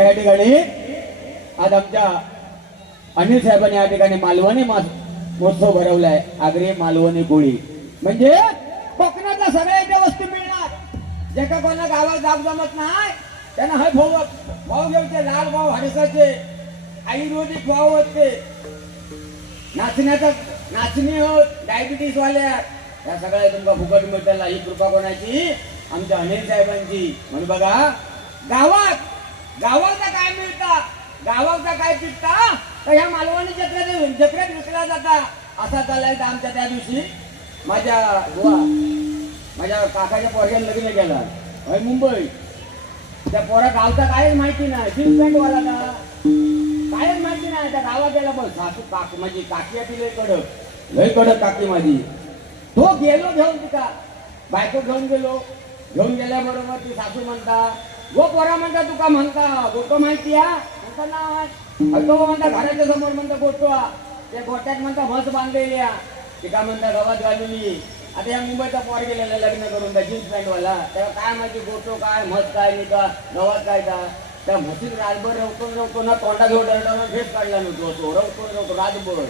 बघा या ठिकाणी आज आमच्या अनिल साहेबांनी या ठिकाणी मालवणी महोत्सव भरवलाय. आगरी मालवणी कोळी म्हणजे कोकणातल्या सगळ्या इथे वस्तू मिळणार. जे का कोणा गावात जाग जमत नाही त्यांना हे भाऊ घ्यायचे, लाल भाऊ हडकाचे आयुर्वेदिक भाव होते, नाचणी होत, डायबिटीस वाल्या या सगळ्या तुमका फुकट मिळताना ही कृपा कोणाची? आमच्या अनिल साहेबांची. म्हणून बघा गावाला काय मिळतं, गावाचा काय पिकता तर ह्या मालवणी जत्रेत विकला जाता. असा चालायचा आमच्या त्या दिवशी. माझ्या काकाच्या पोराला लग्न केलं मुंबई. त्या पोरा गावचा कायच माहिती नाही, जीन्स पॅन्ट वाला का कायच माहिती नाही. त्या गावात गेला बस सासू काक माझी काकी आहे ती लय कडक काकी माझी. तो गेलो घेऊन तिका बायको घेऊन गेल्याबरोबर ती सासू म्हणता गो पोरा म्हणता तुका म्हणता गोटो माहिती म्हणता नाही म्हणता घराच्या समोर म्हणता गोटो त्या गोट्यात म्हणता म्हस बांधलेली तिका म्हणता गवात घालून. आता या मुंबईचा पोर गेलेला लग्न करून त्या जीन्स पॅन्ट वाला तेव्हा काय माहिती गोटो काय म्हस काय नाही का गवात काय का. त्या म्हशीत रातभर रवतो ना तोंडा घेऊन फेस काढला नव्हतो रवतो रातभर.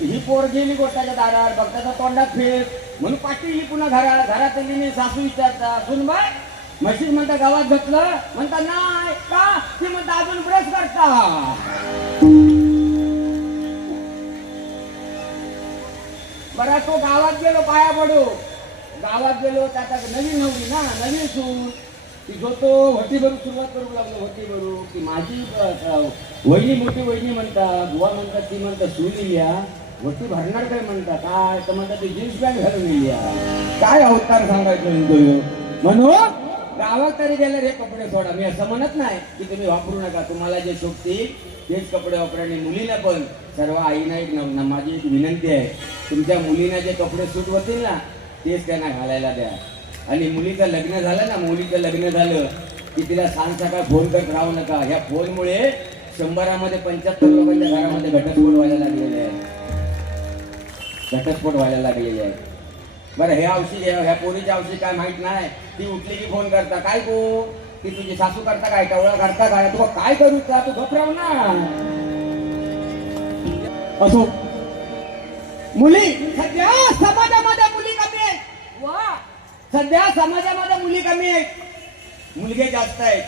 ही पोर गेली गोट्याच्या दारात बघताचा तोंडात फेस म्हणून पाठी ही पुन्हा घरात सासू विचारता सुन बाय म्हशीत म्हणता गावात घातलं म्हणता नाही का ती म्हणता अजून ब्रश करता. बरा तो गावात गेलो पाया पडू गावात गेलो त्याचा नवीन नवरी ना नवीन सून ती जोतो होटी भरू सुरुवात करू लागलो. होटी भरू की माझी वहिनी मोठी वहिनी म्हणता बुवा म्हणतात ती म्हणता सून या होटी भरणार काय म्हणता काय तर म्हणता ती जीन्स पॅन्ट घालून येईल काय अवतार सांगायचं. म्हणून गावात तरी गेलं हे कपडे सोडा. मी असं म्हणत नाही की तुम्ही वापरू नका, तुम्हाला जे शोभतील तेच कपडे वापरा. आणि मुलीला पण सर्व आईना एक माझी एक विनंती आहे, तुमच्या मुलीना जे कपडे सूट होतील ना तेच त्यांना घालायला द्या. आणि मुलीचं लग्न झालं ना मुलीचं लग्न झालं की तिला सांग सकाळ फोन करत राहू नका. ह्या फोनमुळे 100मध्ये 75 लोकांच्या घरामध्ये घटस्फोट व्हायला लागलेले आहे. बरं हे औषध ह्या पोरीची औषध काय माहित नाही. ती उठली की फोन करता काय गो ती तुझी सासू करता काय टवळा करता काय तू काय करू का तू घबराव ना. असो मुली सध्या समाजामध्ये मुली कमी आहेत. वा सध्या समाजामध्ये मुली कमी आहेत, मुलगे जास्त आहेत.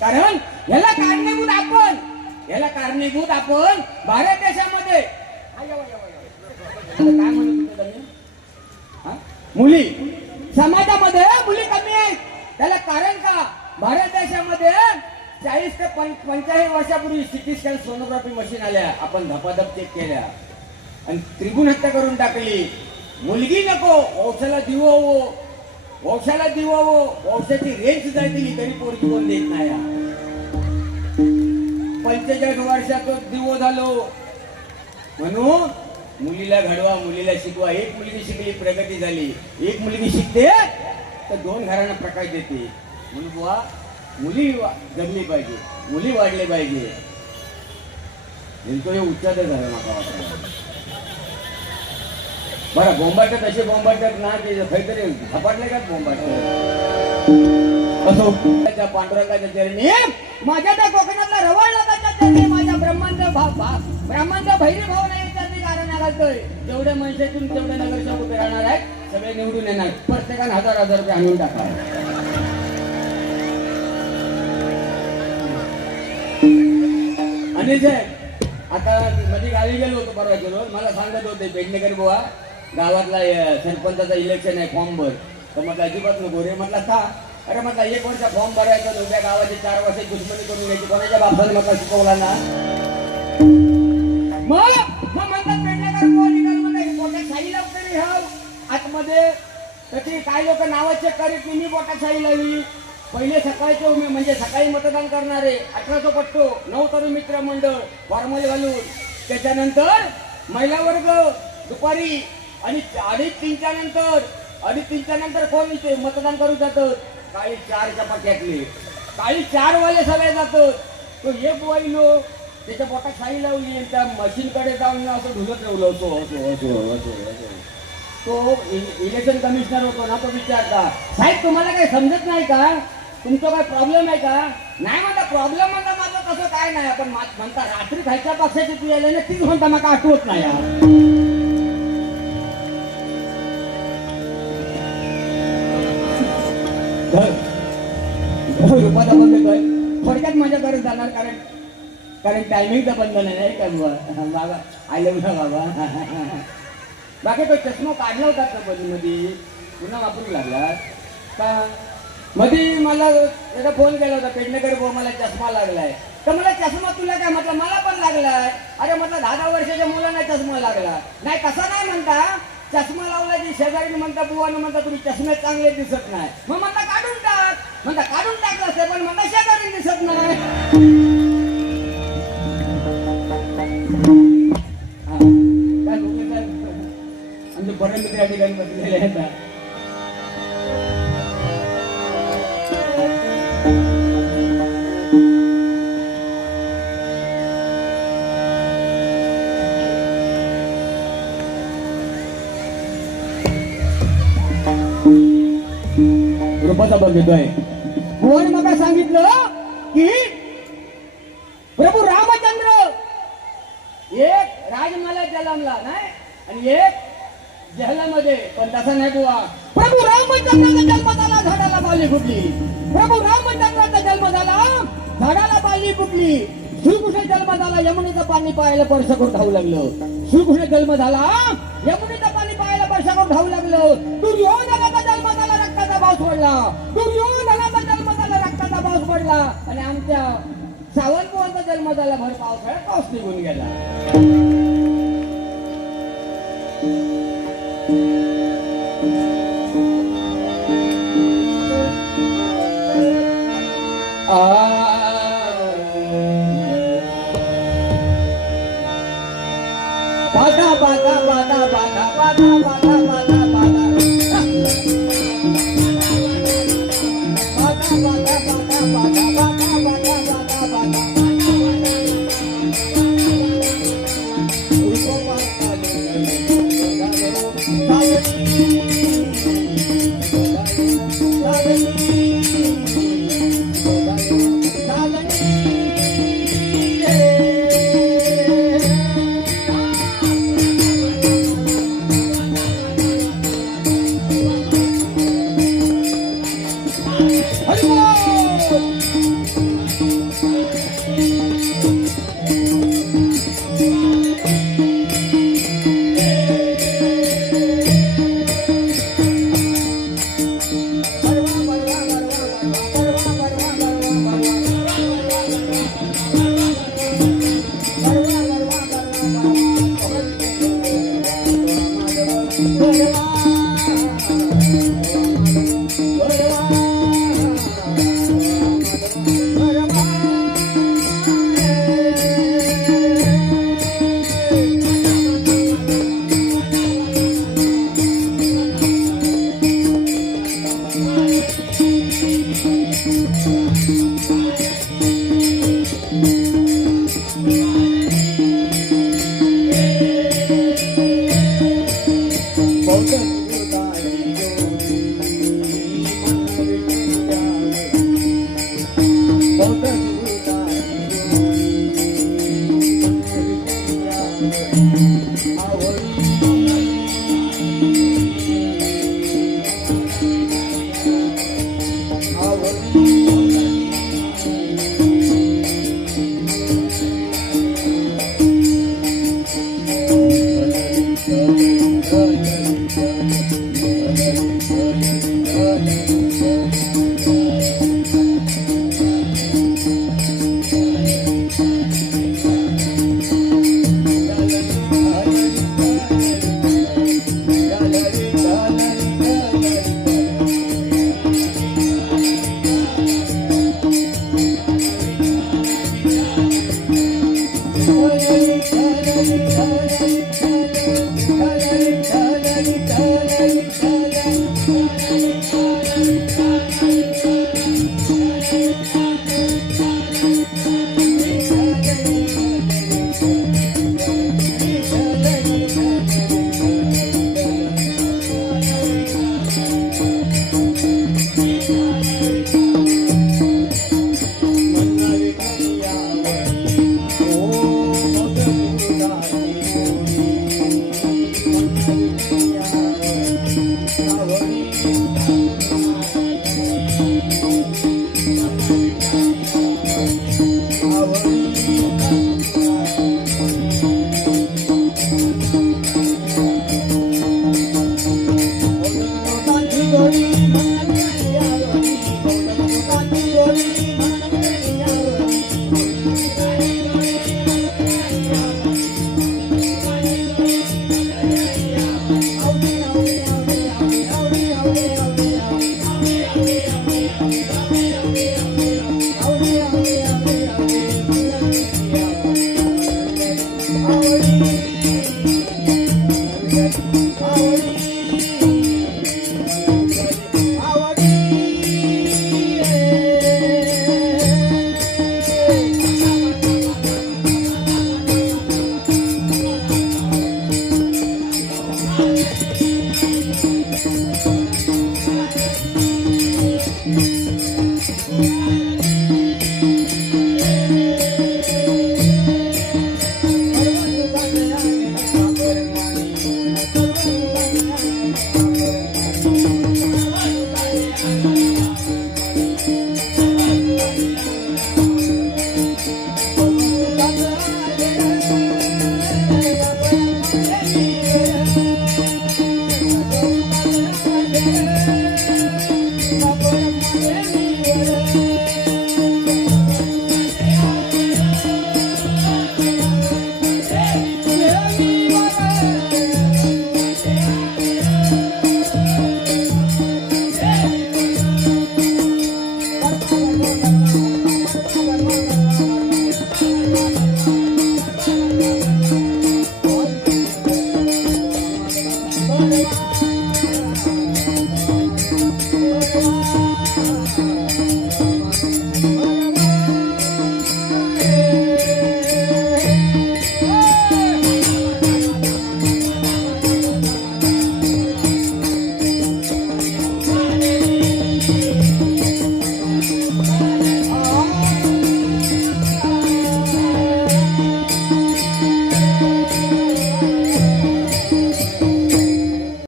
कारण याला कारणीभूत आपण भारत देशामध्ये काय म्हणत होते मुली समाजामध्ये मुली कमी आहेत. त्याला कारण का भारत देशामध्ये 40 ते 45 वर्षापूर्वी सिटी स्कॅन सोनोग्राफी मशीन आल्या. आपण धपाधप चेक केल्या आणि त्रिगुण हत्या करून टाकली. मुलगी नको वंशाला दिवावो वंशाची रेंज जाय दिली तरी पोरगी कोण देत नाही. 45 वर्षात दिवो झालो. म्हणून मुलीला घडवा मुलीला शिकवा. एक मुलगी शिकली प्रगती झाली, एक मुलगी शिकते तर 2 घरांना प्रकाश देते. म्हणून बुवा मुली जगली पाहिजे, मुली वाढले पाहिजे. हे उच्चार झालं माका वाटतं. बरं बोंबाटत असे बोंबाटत ना ते काहीतरी झपाटले का बोंबाटत असो. त्या पांडुरंगाच्या चरणी माझ्या त्या कोकणातला रवाळला चरणी माझ्या ब्रह्मांचा भैरी भाव नाही चरणी कारण घालतोय. जेवढे मनसेतून तेवढे नगरसेवक उभे राहणार आहेत, सगळे निवडून येणार. प्रत्येकाने 1000 रुपये आणून टाका. आणि आता मध्ये गावी गेलो होतो परवाच्या रोज. मला सांगत होते पेडणेकर बुवा गावातला सरपंचाचा इलेक्शन आहे फॉर्म भर. तर म्हटलं अजिबात नको रे. म्हटलं का अरे म्हटलं 1 वर्ष फॉर्म भरायचं उद्या गावाचे 4 वर्ष दुश्मनी करून घ्यायची. कोणाच्या बापाने म्हटलं शिकवला ना मग म्हणतात पेडणेकर बुवा निघाल म्हणजे पोटात शाही लावते ह्या आतमध्ये. तर ती काय लोक नाव चेक करीत मी पोटात शाही लावली. पहिले सकाळचे म्हणजे सकाळी मतदान करणारे 1800 पट्टो 9 तरुण मित्र मंडळ फॉर्मल घालून. त्याच्यानंतर महिला वर्ग दुपारी आणि 2:30च्या नंतर कोण इथे मतदान करू जातं. काळी 4च्या पाट्यातले काळी 4 वाले सगळे जातात. तो एक वाईलो त्याच्या पोटात शाई लावली त्या मशीनकडे जाऊन असं ढुलत ठेवलं होतो. तो इलेक्शन कमिशनर होतो ना तो विचारता साहेब तुम्हाला काही समजत नाही का तुमचा काय प्रॉब्लेम आहे का. नाही माझा प्रॉब्लेम म्हणला माझा तसं काय नाही आपण म्हणता रात्री खायच्या पक्षाची तू यायला ना तीच म्हणता मला आठवत नाही यार. रुपाचा बंद थोडक्यात माझ्या घरी जाणार कारण कारण टायमिंगचं बंधन आहे नाही का बाबा आय लव्ह यू बाबा. बाकी तो चष्मा काढला होता का मध्ये पुन्हा वापरू लागला का मध्ये मला त्याचा फोन केला होता पेडणेकर भाऊ मला चष्मा लागलाय तर मला चष्मा तुला काय म्हटलं मला पण लागलाय. अरे म्हटलं 10 वर्षाच्या मुलांना चष्मा लागला नाही कसा नाही म्हणता चष्मा लावला की शेजारी म्हणता बुवानं म्हणता तुम्ही चष्मे चांगले दिसत नाही मग म्हणता काढून टाक म्हणता काढून टाकलं असते पण म्हणता शेजारी दिसत नाही. काय आमचे बरे मित्र या ठिकाणी बसलेले आहेत. रूपाचा बघितोय भुवन मग सांगितलं की प्रभू रामचंद्र एक राजमहालात जन्मला नाही आणि एक जहलामध्ये पण तसा नाही बुवा. प्रभू रामचंद्राचा जन्म झाला झाडाला पाली फुटली. प्रभू रामचंद्राचा जन्म झाला झाडाला पाली फुटली. श्रीकृष्ण जन्म झाला यमुनेचं पाणी पाहायला स्पर्श करून धावू लागलं. श्रीकृष्ण जन्म झाला यमुनेचं पाणी पाहायला स्पर्श करून धावू लागलं. दुर्योधनाचा जन्म झाला रक्ताचा पाऊस पडला. दुर्योधनाचा जन्म झाला रक्ताचा पाऊस पडला आणि आमच्या सावंतभावांचा जन्म झाला भर पावसाळ्यात पाऊस निघून गेला. बाधा बाधा बाधा बाधा बाधा बाधा बाधा